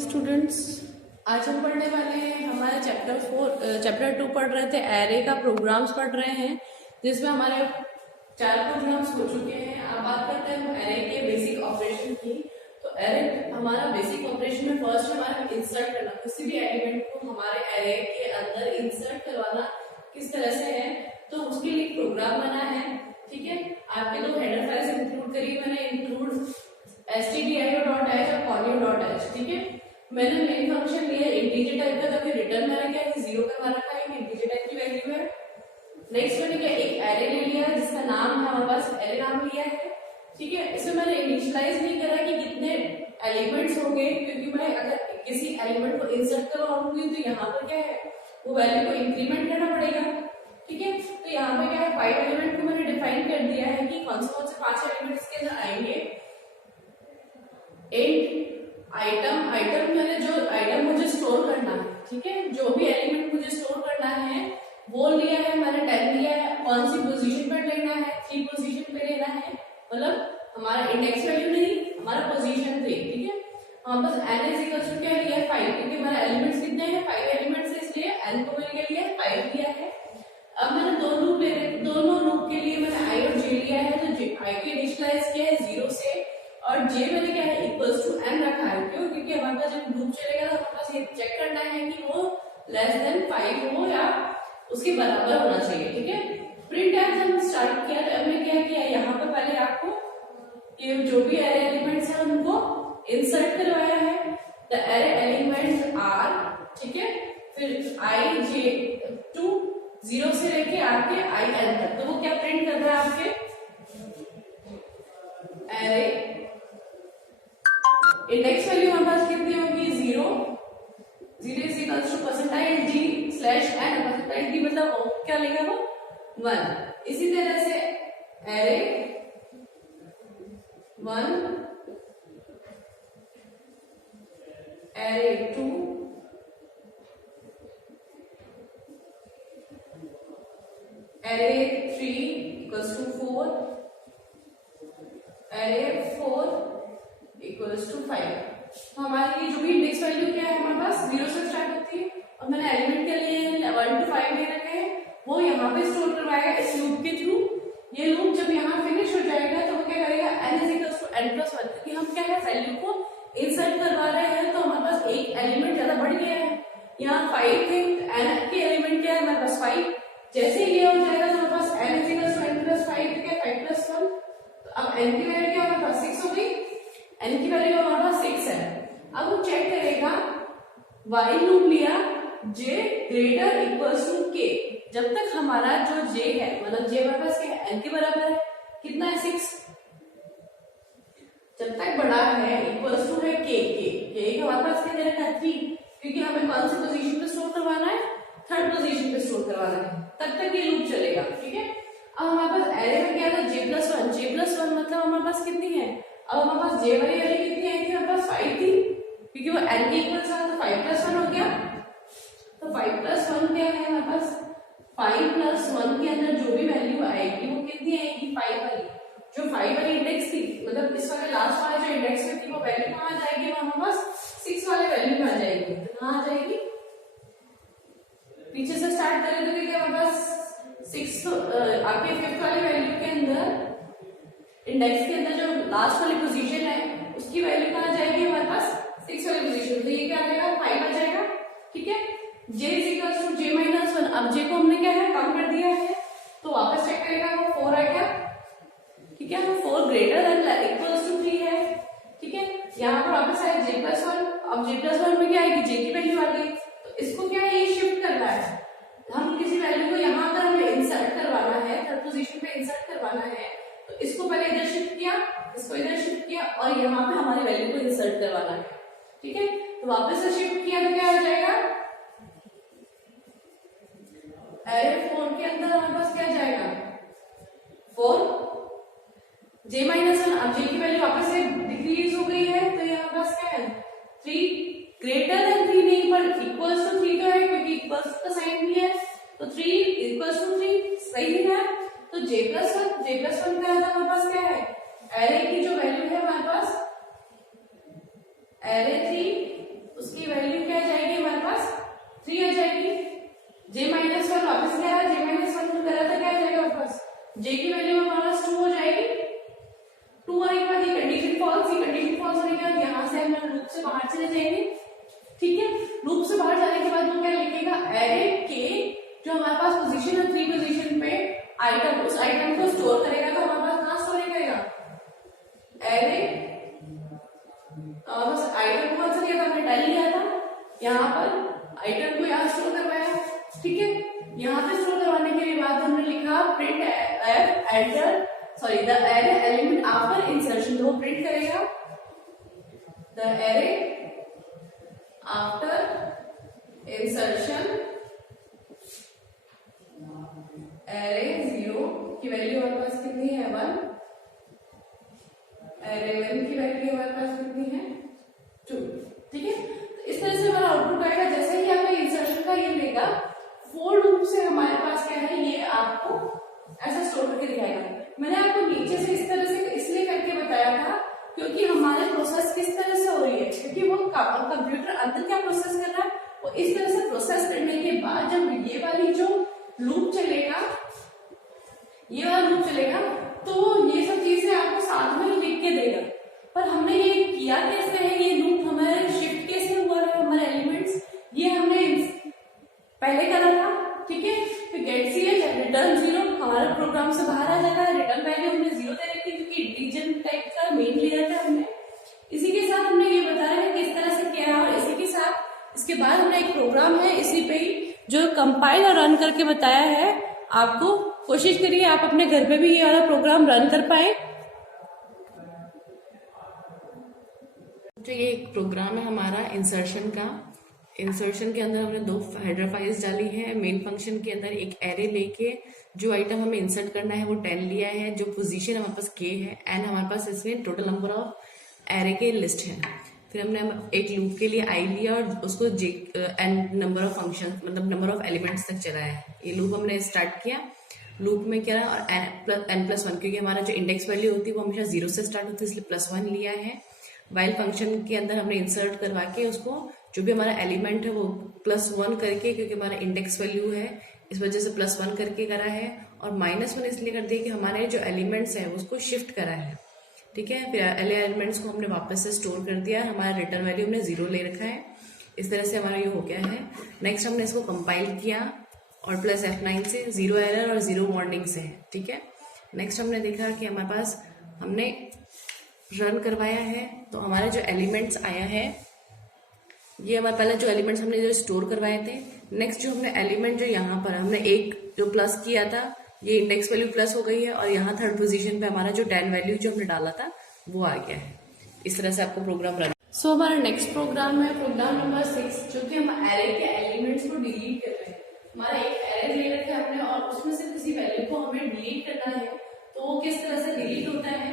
Students, आज हम पढ़ने वाले हैं हमारे चैप्टर 2 पढ़ रहे थे, एरे का प्रोग्राम्स पढ़ रहे हैं जिसमें हमारे 4 प्रोग्राम्स हो चुके हैं। अब बात करते हैं एरे के बेसिक ऑपरेशन की। तो एरे हमारा बेसिक ऑपरेशन में फर्स्ट हमारा इंसर्ट करना, किसी भी एलिमेंट को हमारे एरे के अंदर इंसर्ट करवाना किस तरह से है, तो उसके लिए प्रोग्राम बना है। ठीक है, आपके दो हेडर फाइल्स इंक्लूड करिए, मैंने इंक्लूड stdio.h और conio.h। ठीक है, मैंने मेन फंक्शन लिया इंटीजर टाइप का, जबकि रिटर्न मैंने क्या है 0 करवा रखा है, इंटीजर टाइप की वैल्यू है। नेक्स्ट मैंने क्या एक एरे ले लिया जिसका नाम है हमारे पास एरे नाम लिया है। ठीक है, इसमें मैंने इनिशियलाइज नहीं करा कि कितने एलिमेंट्स होंगे, क्योंकि मैं अगर किसी एलिमेंट को इंसर्ट करवाऊंगी तो यहाँ पर क्या है वो वैल्यू को इंक्रीमेंट करना पड़ेगा। ठीक है, तो यहाँ पे क्या है 5 एलिमेंट को मैंने डिफाइन कर दिया है कि कौन से 5 एलिमेंट इसके अंदर आएंगे। आइटम मैंने जो आइटम मुझे स्टोर करना है, ठीक है, जो भी एलिमेंट मुझे स्टोर करना है वो लिया है मैंने 10 लिया है। कौन सी पोजीशन पर लेना है, 3 पोजीशन पे लेना है, मतलब हमारा इंडेक्स वैल्यू नहीं, हमारा पोजीशन 3। ठीक है, हमारे पास n इज इक्वल टू क्या लिया है 5, क्योंकि हमारे एलिमेंट्स कितने हैं 5 एलिमेंट्स है, इसलिए n को मैंने क्या लिया है 5 लिया है। अब मैंने दोनों लूप के लिए मैंने i और j लिया है, तो i को इनिशियलाइज किया है 0 से और j मैंने क्या है इक्वल्स टू n रखा है। क्यों? क्योंकि हमारे पास जब लूप चलेगा तो हमारे पास ये चेक करना है कि वो लेस देन 5 हो या उसके बराबर होना चाहिए। ठीक है, प्रिंट एज हम स्टार्ट किया तो हमने क्या किया, यहाँ पे पहले आपको ये जो भी एरे एलिमेंट्स हैं उनको इंसर्ट करवाया है। द एरे एलिमेंट्स आर, ठीक है, फिर i j टू 0 से लेके आके i n तक, तो वो क्या प्रिंट कर रहा है आपके एरे इंडेक्स वैल्यू हमारे पास कितनी होगी 0 is equals to percentile d slash n, percentile d मतलब क्या लिखा वो 1। इसी तरह से array 1, array 2, array 3 equals to 4, array 4 equals to 5। तो हमारे लिए जो भी इंडेक्स वैल्यू क्या है हमारे पास 0 से स्टार्ट होती है और मैंने एलिमेंट के लिए 1 to 5 दे रखे हैं, वो यहाँ पे स्टोर करवाएगा इस लूप के थ्रू। ये लूप जब यहाँ फिनिश हो जाएगा तो वो क्या करेगा n is equals to n plus 1, क्योंकि हम क्या है वैल्यू को इंसर्ट करवा रहे हैं तो हमारे पास एक एलिमेंट ज्यादा बढ़ गया है। यहाँ 5 थे, n के एलिमेंट क्या है हमारे पास 5, जैसे ही ये हो जाएगा तो हमारे पास n is equals to n plus 5, ठीक है 5 प्लस 1, तो अब n की वैल्यू क्या हमारे पास 6 हो गई, n की वैल्यू हमारे पास 6 है। अब वो चेक करेगा while लूप लिया j greater equals to k, जब तक हमारा जो j है मतलब j हमारे पास क्या है n के बराबर है, कितना है 6, जब तक बड़ा है इक्वल्स टू है k हमारे पास क्या दे रखा है 3, क्योंकि हमें कौन सी पोजीशन पे स्टोर करवाना है, थर्ड पोजीशन पे स्टोर करवाना है, तब तक ये लूप चलेगा। ठीक है, अब हमारे पास एरे में क्या था j+1 मतलब हमारे पास कितनी है, अब हमारे पास j वाली वैल्यू कितनी आई थी, हमारे पास 5 थी, क्योंकि वो n के इक्वल था तो 5 प्लस 1 हो गया, तो 5 प्लस 1 क्या है हमारे पास 5 प्लस 1 के अंदर जो भी वैल्यू आएगी वो कितनी आएगी 5 वाली, जो 5 वाली इंडेक्स थी मतलब इस वाले लास्ट वाले जो इंडेक्स में थी वो वैल्यू कहाँ आ जाएगी, वो हमारे पास 6 वाले वैल्यू में आ जाएगी। तो कहाँ आ जाएगी, पीछे से स्टार्ट करें तो क्या हमारे पास 6 आपके 5th वाली वैल्यू के अंदर इंडेक्स के अंदर जो लास्ट वाली पोजीशन है उसकी वैल्यू कहाँ जाएगी हमारे पास 6 वाली पोजीशन, तो ये क्या आ जाएगा 5 आ जाएगा। ठीक है, j is equals to j-1, अब j को हमने क्या है कम कर दिया है तो वापस चेक करेगा वो 4 आ गया। ठीक है, 4 ग्रेटर देन इक्वल्स टू 3 है। ठीक है, यहाँ पर वापस आए j+1, अब j+1 में क्या आएगी j की वैल्यू आ गई, तो इसको क्या है ये शिफ्ट करना है, हम किसी वैल्यू को यहाँ पर हमें इंसर्ट करवाना है, थर्ड पोजीशन पे इंसर्ट करवाना है, तो इसको पहले इधर शिफ्ट किया, इसको इधर शिफ्ट किया और यहाँ पे हमारी वैल्यू को इंसर्ट करवाना है। ठीक है, तो वापस से शिफ्ट किया तो क्या हो जाएगा एरे 4 के अंदर हमारे पास क्या जाएगा 4 j-1, अब j की वैल्यू वापस से डिक्रीज हो गई है तो यहाँ पास क्या है 3 ग्रेटर देन 3 नहीं पर इक्वल्स टू 3 तो है, क्योंकि इक्वल्स का साइन भी है तो 3 इक्वल्स टू 3 सही है, तो j+1 क्या आता हमारे पास क्या है एरे की जो वैल्यू है हमारे पास एरे 3 चले जाएंगे। ठीक है, लूप से बाहर जाने के बाद वो क्या लिखेगा, एरे के जो हमारे पास पोजीशन है 3 पोजीशन पे आइटम, उस आइटम को स्टोर करेगा। तो हमारे पास कहाँ स्टोर करेगा, एरे बस आइटम कौन सा लिया था हमने, 10 लिया था, यहाँ पर आइटम को यहाँ स्टोर करवाया। ठीक है, यहाँ पे स्टोर करवाने के बाद हमने लिखा print enter sorry the array element after insertion, तो वो प्रिंट करेगा the array after insertion array 0 की वैल्यू हमारे पास कितनी है 1, एरे 1 की वैल्यू हमारे पास कितनी है 2। ठीक है, तो इस तरह से हमारा आउटपुट आएगा। जैसे ही हमें इंसर्शन का ये लेगा, फोर लूप से हमारे पास क्या है, ये आपको ऐसा स्टोर करके दिखाएगा। मैंने आपको नीचे से इस तरह से इसलिए करके बताया था क्योंकि हमारे प्रोसेस किस तरह से हो रही है, क्योंकि वो कंप्यूटर अंदर क्या प्रोसेस कर रहा है, वो इस तरह से प्रोसेस करने के बाद जब ये वाली जो लूप चलेगा, ये वाला लूप चलेगा, तो ये सब चीजें आपको साथ में लिख के देगा। पर हमने ये किया कैसे है, ये लूप हमारे शिफ्ट कैसे हुआ है, हमारे एलिमेंट्स ये हमने पहले करा था। ठीक है, तो गेट सी रिटर्न 0 हमारे प्रोग्राम से बाहर आ जाता है, रिटर्न वैल्यू हमने 0 दे रखी क्योंकि इंटीजर टाइप का मेन लिया था हमने। इसी के साथ हमने ये बताया है किस तरह से किया है, और इसी के साथ इसके बाद हमने एक प्रोग्राम है इसी पे ही जो कंपाइल और रन करके बताया है आपको। कोशिश करिए आप अपने घर पे भी ये वाला प्रोग्राम रन कर पाए। तो ये एक प्रोग्राम है हमारा इंसर्शन का। इंसर्शन के अंदर हमने 2 हेडर फाइल्स डाली है। मेन फंक्शन के अंदर एक एरे लेके जो आइटम हमें इंसर्ट करना है वो 10 लिया है, जो पोजीशन हमारे पास k है, एंड हमारे पास इसमें टोटल नंबर ऑफ एरे के लिस्ट है। फिर हमने एक लूप के लिए i लिया और उसको एंड नंबर ऑफ फंक्शन मतलब नंबर ऑफ एलिमेंट्स तक चलाया है। ये लूप हमने स्टार्ट किया, लूप में क्या और n+1 क्योंकि हमारा जो इंडेक्स वैल्यू होती है वो हमेशा 0 से स्टार्ट होती है, इसलिए +1 लिया है। वाइल फंक्शन के अंदर हमने इंसर्ट करवा के उसको जो भी हमारा एलिमेंट है वो +1 करके, क्योंकि हमारा इंडेक्स वैल्यू है इस वजह से +1 करके करा है, और -1 इसलिए कर दिया कि हमारे जो एलिमेंट्स है उसको शिफ्ट करा है। ठीक है, फिर एलिमेंट्स को हमने वापस से स्टोर कर दिया, हमारा रिटर्न वैल्यू हमने 0 ले रखा है। इस तरह से हमारा ये हो गया है। नेक्स्ट हमने इसको कंपाइल किया और +F9 से 0 एरर और 0 वार्निंग से है। ठीक है, नेक्स्ट हमने देखा कि हमारे पास हमने रन करवाया है, तो हमारे जो एलिमेंट्स आया है ये हमारे पहले जो एलिमेंट्स हमने जो स्टोर करवाए थे। नेक्स्ट जो हमने एलिमेंट जो यहाँ पर हमने एक जो प्लस किया था, ये इंडेक्स वैल्यू प्लस हो गई है, और यहाँ थर्ड पोजीशन पे हमारा जो 10 वैल्यू जो हमने डाला था वो आ गया है। इस तरह से आपको प्रोग्राम रन। सो हमारा नेक्स्ट प्रोग्राम है प्रोग्राम नंबर 6, जो कि हम एरे के एलिमेंट्स को डिलीट कर रहे हैं। हमारा एक एरे ले रखा है हमने और उसमें से किसी वैल्यू को हमें डिलीट करना है, तो वो किस तरह से डिलीट होता है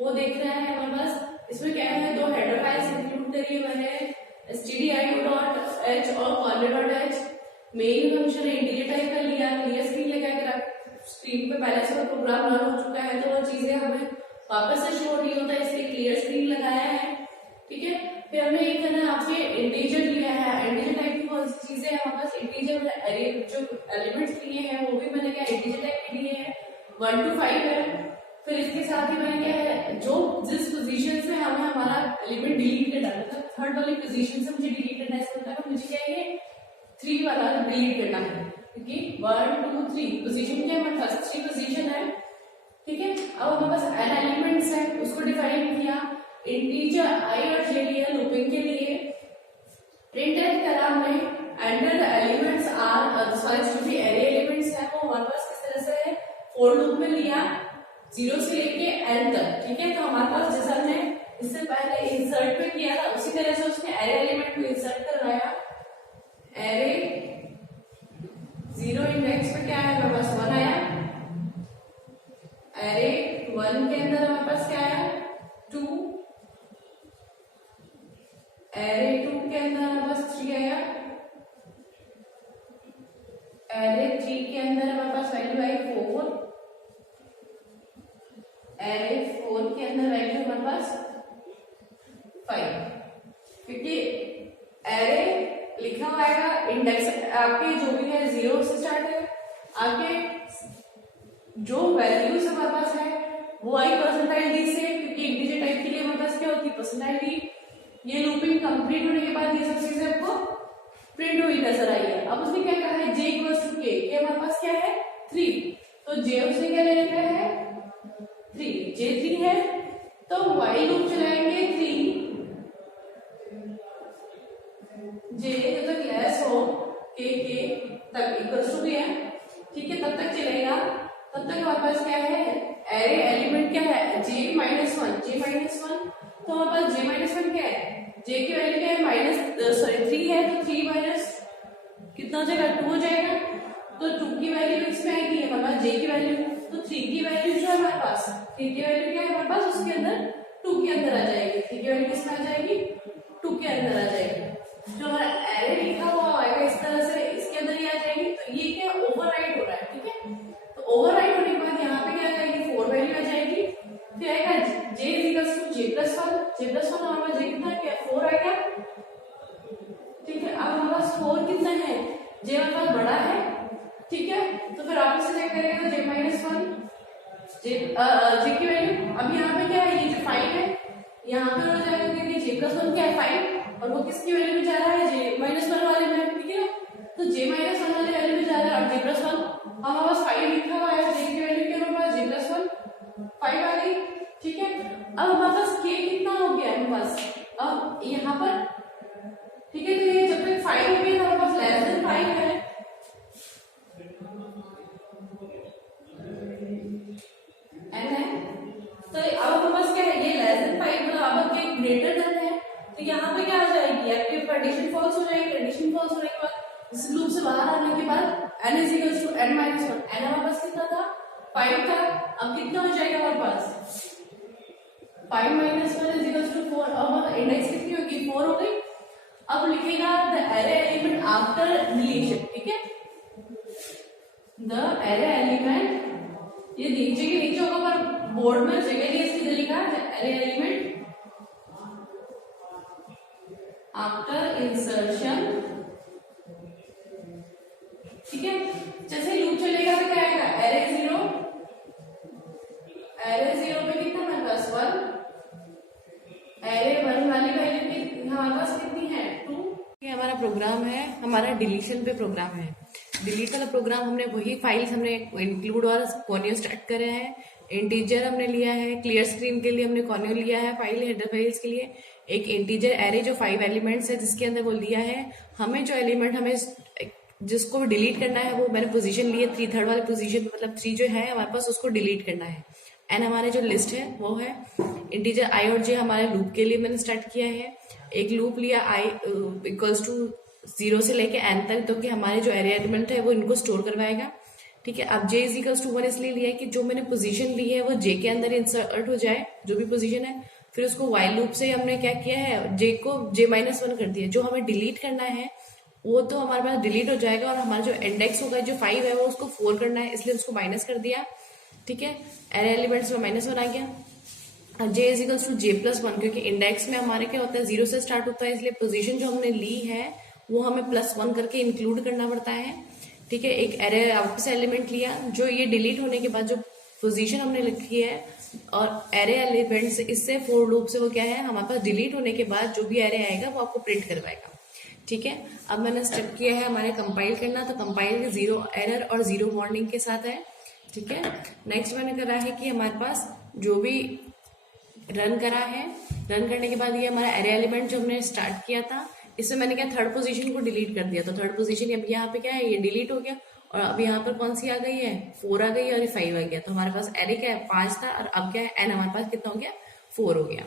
वो देख रहे हैं हमारे पास। इसमें क्या है, 2 हेडर फाइल्स इंक्लूड करी है मैंने, stdio.h और conda.h। Main function integer type का लिया, क्लियर स्क्रीन लगा के स्क्रीन पे पहले से प्रोग्राम रन हो चुका है, तो वो चीजें हमें वापस से शो नहीं होता, इसलिए क्लियर स्क्रीन लगाया है। ठीक है, फिर हमने एक तरह आपके इंटीजर लिया है। इंटीजर टाइप की कौन सी चीजें हमारे पास, इंटीजर अरे जो एलिमेंट्स लिए हैं वो भी मैंने क्या इंटीजर टाइप के लिए हैं, 1 to 5 है। फिर इसके साथ ही मैंने क्या है, जो जिस पोजीशन से हमें हमारा एलिमेंट डिलीट करना है, मतलब थर्ड वाली पोजीशन से मुझे डिलीट करना है, इसका मतलब मुझे क्या है 3 वाला डिलीट करना है, क्योंकि 1 2 3 पोजीशन क्या है, फर्स्ट 3 पोजीशन है। ठीक है, अब हमारे पास n एलिमेंट्स है, उसको डिफाइन किया, इंटीजर i और j लिया लूपिंग के लिए। प्रिंटफ करा हमने enter the elements are sorry जो भी एरे एलिमेंट्स है वो हमारे पास किस तरह से है, फॉर लूप में लिया 0 से लेके n तक। ठीक है, तो हमारे पास जैसा हमने इससे पहले इंसर्ट पे किया था उसी तरह से उसने एरे एलिमेंट को इंसर्ट करवाया। एरे 0 इंडेक्स पे क्या है, हमारे पास 1 आया। एरे 1 के अंदर हमारे पास क्या आया 2। एरे 2 के अंदर हमारे पास 3 आया। एरे 3 के अंदर हमारे पास वैल्यू आई 4। एरे 4 के अंदर वैल्यू हमारे पास 5, क्योंकि एरे लिखा हुआ आएगा इंडेक्स आपके जो भी है 0 से स्टार्ट है, आपके जो वैल्यूज हमारे पास है वो आई %d से, क्योंकि इंटीजर टाइप के लिए हमारे पास क्या होती है %d। ये लूपिंग कंप्लीट प्रिंट हुई नजर आई है। अब उसने क्या कहा है, जे इक्वल्स टू के हमारे पास क्या है 3, तो जे उसने क्या ले रखा है 3, जे 3 है, तो वाई लूप चलाएंगे 3 जे जब तक लेस हो के तक इक्वल्स टू है, ठीक है, तब तक चलेगा। तब तक हमारे पास क्या है, एरे एलिमेंट क्या है जे माइनस वन, तो हमारे पास जे माइनस वन क्या है, जे की वैल्यू क्या है माइनस 3 है, तो 3 माइनस कितना हो जाएगा 2 हो जाएगा, तो 2 की वैल्यू इसमें आएगी हमारे पास जे की वैल्यू, तो 3 की वैल्यू जो है हमारे पास 3 की वैल्यू क्या है हमारे पास उसके अंदर 2 के अंदर आ जाएगी, 3 की वैल्यू किसमें आ जाएगी 2 के अंदर आ जाएगी। जो हमारा एरे लिखा हुआ आएगा इस तरह से इसके अंदर ही आ जाएगी, तो ये क्या ओवरराइट हो रहा है, ठीक है, तो ओवरराइट होने के बाद यहाँ पे क्या आ जाएगी 4 वैल्यू आ जाएगी, फिर आएगा j इक्वल्स टू j+1 हमारे पास j कितना है 4 आएगा, ठीक है। अब हमारे पास 4 कितना है, j हमारे पास बड़ा है, ठीक है, तो फिर आप इसे चेक करेंगे तो j-1 j की वैल्यू, अब यहाँ पे क्या है ये जो 5 है यहाँ पे हो जाएगा क्योंकि j+1 क्या है 5 और वो किसकी वैल्यू में जा रहा है j-1 वाले में, ठीक है, तो j-1 वाले वैल्यू में जा रहा है और j+1 हमारे पास 5 लिखा हुआ है, j की वैल्यू क्या हमारे पास j+1 5 आ गई, ठीक है। अब हमारे पास k कितना हो गया है हमारे पास, अब यहाँ पर, ठीक है, तो ये जब तक 5 हो गया हमारे पास लेस देन 5 है, n है, तो अब हमारे पास क्या है ये लेस देन 5 मतलब अब के ग्रेटर देन है, तो यहाँ पे क्या आ जाएगी एक्टिव कंडीशन फॉल्स हो जाएगी, कंडीशन फॉल्स होने के बाद इस लूप से बाहर आने के बाद n is equal to n minus 1, n हमारे पास कितना था 5 था, अब कितना हो जाएगा हमारे पास 5 माइनस 1 इज इक्वल टू 4, अब इंडेक्स कितनी होगी 4 हो गई। अब लिखेगा the array element after deletion, ठीक है, द एरे एलिमेंट, ये नीचे के नीचे होगा पर बोर्ड में जगह लिए सीधे लिखा the array element after insertion, ठीक है, जैसे लूप चलेगा तो क्या आएगा एरे 0 पे कितना हमारे पास 1, एरे 1 वाली वैल्यू हमारे पास कितनी है 2। ये हमारा प्रोग्राम है, हमारा डिलीशन पे प्रोग्राम है, डिलीट वाला प्रोग्राम हमने वही फाइल्स हमने इंक्लूड और कॉर्नियो स्टार्ट करे हैं, इंटीजर हमने लिया है, क्लियर स्क्रीन के लिए हमने कॉर्नियो लिया है, फाइल हेडर फाइल्स के लिए एक इंटीजर एरे जो 5 एलिमेंट्स है जिसके अंदर वो लिया है, हमें जो एलिमेंट हमें जिसको डिलीट करना है वो मैंने पोजीशन ली है 3/3 वाले पोजीशन, मतलब 3 जो है हमारे पास उसको डिलीट करना है, एन हमारे जो लिस्ट है वो है, इंटीजर आई और जे हमारे लूप के लिए मैंने स्टार्ट किया है, एक लूप लिया आई इक्वल्स टू 0 से लेके एन तक, तो कि हमारे जो एरे एलिमेंट है वो इनको स्टोर करवाएगा, ठीक है। अब जे इज इक्वल्स टू 1 इसलिए लिया है कि जो मैंने पोजीशन ली है वो जे के अंदर इंसर्ट हो जाए, जो भी पोजीशन है, फिर उसको वाइल लूप से हमने क्या किया है जे को j-1 कर दिया, जो हमें डिलीट करना है वो तो हमारे पास डिलीट हो जाएगा और हमारा जो इंडेक्स होगा जो 5 है वो उसको 4 करना है इसलिए उसको माइनस कर दिया, ठीक है, एरे एलिमेंट्स में -1 आ गया। अब j is equals to j+1 क्योंकि इंडेक्स में हमारे क्या होता है 0 से स्टार्ट होता है, इसलिए पोजीशन जो हमने ली है वो हमें +1 करके इंक्लूड करना पड़ता है, ठीक है। एक एरे आउट से एलिमेंट लिया जो ये डिलीट होने के बाद जो पोजीशन हमने लिखी है और एरे एलिमेंट से इससे फॉर लूप से वो क्या है हमारे पास डिलीट होने के बाद जो भी एरे आएगा वो आपको प्रिंट करवाएगा, ठीक है। अब मैंने स्टेप किया है हमारे कंपाइल करना, तो कंपाइल 0 एरर और 0 वार्निंग के साथ है, ठीक है। नेक्स्ट मैंने करा है कि हमारे पास जो भी रन करा है, रन करने के बाद ये हमारा एरे एलिमेंट जो हमने स्टार्ट किया था इसमें मैंने क्या थर्ड पोजीशन को डिलीट कर दिया, तो थर्ड पोजीशन अब यहाँ पे क्या है ये डिलीट हो गया और अब यहाँ पर कौन सी आ गई है 4 आ गई है और ये 5 आ गया, तो हमारे पास एरे क्या है 5 था और अब क्या है एन हमारे पास कितना हो गया 4 हो गया।